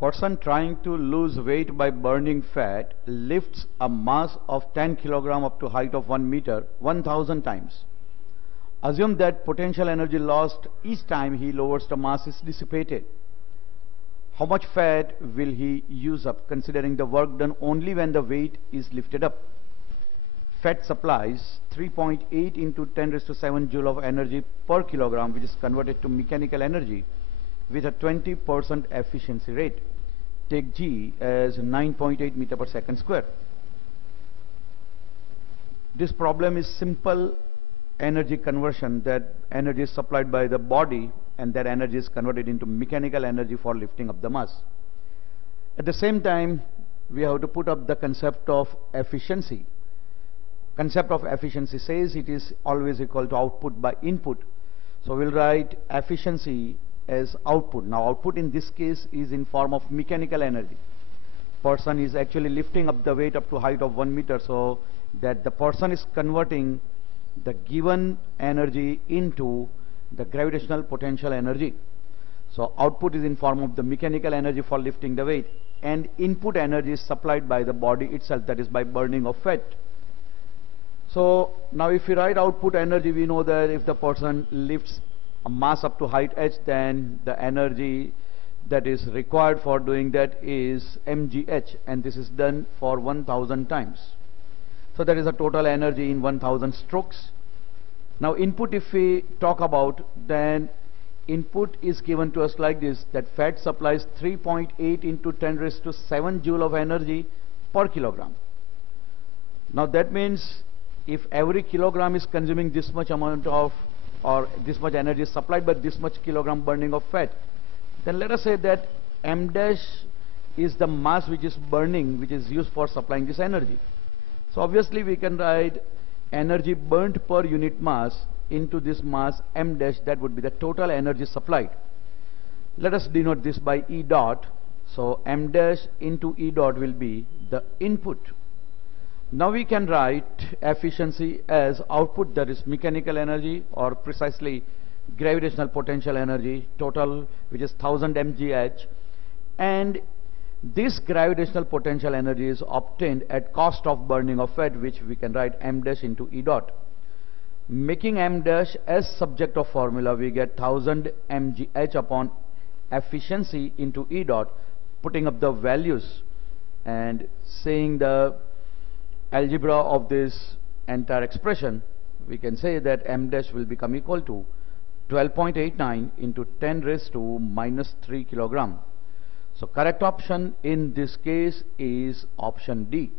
Person trying to lose weight by burning fat lifts a mass of 10 kilogram up to height of 1 meter 1000 times. Assume that potential energy lost each time he lowers the mass is dissipated. How much fat will he use up considering the work done only when the weight is lifted up? Fat supplies 3.8 into 10 raised to 7 joule of energy per kilogram, which is converted to mechanical energy with a 20% efficiency rate. Take G as 9.8 meter per second square. This problem is simple energy conversion, that energy is supplied by the body and that energy is converted into mechanical energy for lifting up the mass. At the same time, we have to put up the concept of efficiency. Concept of efficiency says it is always equal to output by input. So we'll write efficiency as output. Now output in this case is in form of mechanical energy. Person is actually lifting up the weight up to height of 1 meter, so that the person is converting the given energy into the gravitational potential energy. So output is in form of the mechanical energy for lifting the weight, and input energy is supplied by the body itself, that is by burning of fat. So now if we write output energy, we know that if the person lifts a mass up to height h, then the energy that is required for doing that is mgh, and this is done for 1000 times. So that is a total energy in 1000 strokes. Now input, if we talk about, then input is given to us like this, that fat supplies 3.8 into 10 raised to 7 joule of energy per kilogram. Now that means if every kilogram is consuming this much amount of, or this much energy is supplied by this much kilogram burning of fat, then let us say that m dash is the mass which is burning, which is used for supplying this energy. So obviously we can write energy burnt per unit mass into this mass m dash, that would be the total energy supplied. Let us denote this by E dot. So m dash into E dot will be the input. Now we can write efficiency as output, that is mechanical energy, or precisely gravitational potential energy total, which is 1000 mgh, and this gravitational potential energy is obtained at cost of burning of fat, which we can write m dash into E dot. Making m dash as subject of formula, we get 1000 mgh upon efficiency into E dot, putting up the values and saying the algebra of this entire expression, we can say that m dash will become equal to 12.89 into 10 raised to minus 3 kilogram. So correct option in this case is option D.